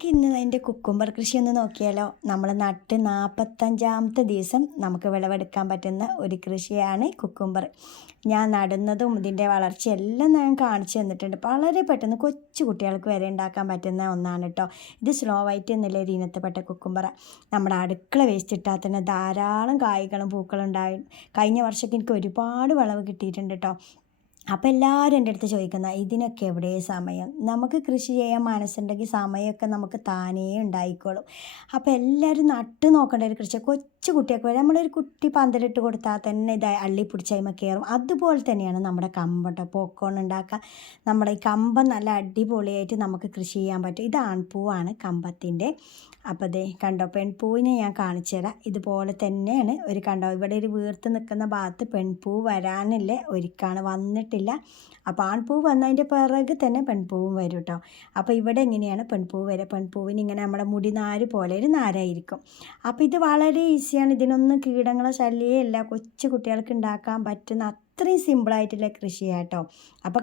നമുക്ക് ഇന്ന് അതിൻ്റെ കുക്കുംബർ കൃഷി ഒന്ന് നോക്കിയാലോ. നമ്മൾ നട്ട് 45-ാമത്തെ ദിവസം നമുക്ക് വിളവെടുക്കാൻ പറ്റുന്ന ഒരു കൃഷിയാണ് കുക്കുംബർ. ഞാൻ നടുന്നതും ഇതിൻ്റെ വളർച്ചയെല്ലാം ഞാൻ കാണിച്ചു തന്നിട്ടുണ്ട്. വളരെ പെട്ടെന്ന് കൊച്ചു കുട്ടികൾക്ക് വരെ ഉണ്ടാക്കാൻ പറ്റുന്ന ഒന്നാണ് കേട്ടോ. ഇത് സ്ലോ വൈറ്റ് എന്നുള്ള ഒരു ഇനത്തിൽപ്പെട്ട കുക്കുംബർ. നമ്മുടെ അടുക്കള വേസ്റ്റ് ഇട്ടാൽ തന്നെ ധാരാളം കായ്കളും പൂക്കളും ഉണ്ടായി. കഴിഞ്ഞ വർഷമൊക്കെ എനിക്ക് ഒരുപാട് വിളവ് കിട്ടിയിട്ടുണ്ട് കേട്ടോ. അപ്പോൾ എല്ലാവരും എൻ്റെ അടുത്ത് ചോദിക്കുന്ന ഇതിനൊക്കെ എവിടെ സമയം. നമുക്ക് കൃഷി ചെയ്യാൻ മനസ്സുണ്ടെങ്കിൽ സമയമൊക്കെ നമുക്ക് താനേ ഉണ്ടായിക്കോളും. അപ്പോൾ എല്ലാവരും നട്ട് നോക്കേണ്ട ഒരു കൃഷി. കൊച്ചു കുട്ടിയൊക്കെ വരെ നമ്മളൊരു കുട്ടി പന്തലിട്ട് കൊടുത്താൽ തന്നെ ഇത് അള്ളി പിടിച്ചതിമ കയറും. അതുപോലെ തന്നെയാണ് നമ്മുടെ കമ്പട്ടോ. പോപ്കോൺ ഉണ്ടാക്കുക. നമ്മുടെ ഈ കമ്പം നല്ല അടിപൊളിയായിട്ട് നമുക്ക് കൃഷി ചെയ്യാൻ പറ്റും. ഇത് ആൺപൂവാണ് കമ്പത്തിൻ്റെ. അപ്പോൾ ദേ കണ്ടോ, പെൺപൂവിനെ ഞാൻ കാണിച്ചു തരാം. ഇതുപോലെ തന്നെയാണ് ഒരു കണ്ടോ, ഇവിടെ ഒരു വീർത്ത് നിൽക്കുന്ന ഭാഗത്ത് പെൺപൂ വരാനില്ല, ഒരുക്കാണ് വന്നിട്ടില്ല. അപ്പോൾ ആൺപൂ വന്നതിൻ്റെ പിറകെ തന്നെ പെൺപൂവും വരും കേട്ടോ. അപ്പോൾ ഇവിടെ എങ്ങനെയാണ് പെൺപൂവ് വരിക. പെൺപൂവിന് ഇങ്ങനെ നമ്മുടെ മുടി നാര് പോലെ ഒരു നാരായിരിക്കും. അപ്പോൾ ഇത് വളരെ ഈസിയാണ്. ഇതിനൊന്നും കീടങ്ങളോ ശല്യമല്ല. കൊച്ചു കുട്ടികൾക്ക് ഉണ്ടാക്കാൻ പറ്റുന്ന അത്രയും സിമ്പിളായിട്ടുള്ള കൃഷിയാട്ടോ. അപ്പോൾ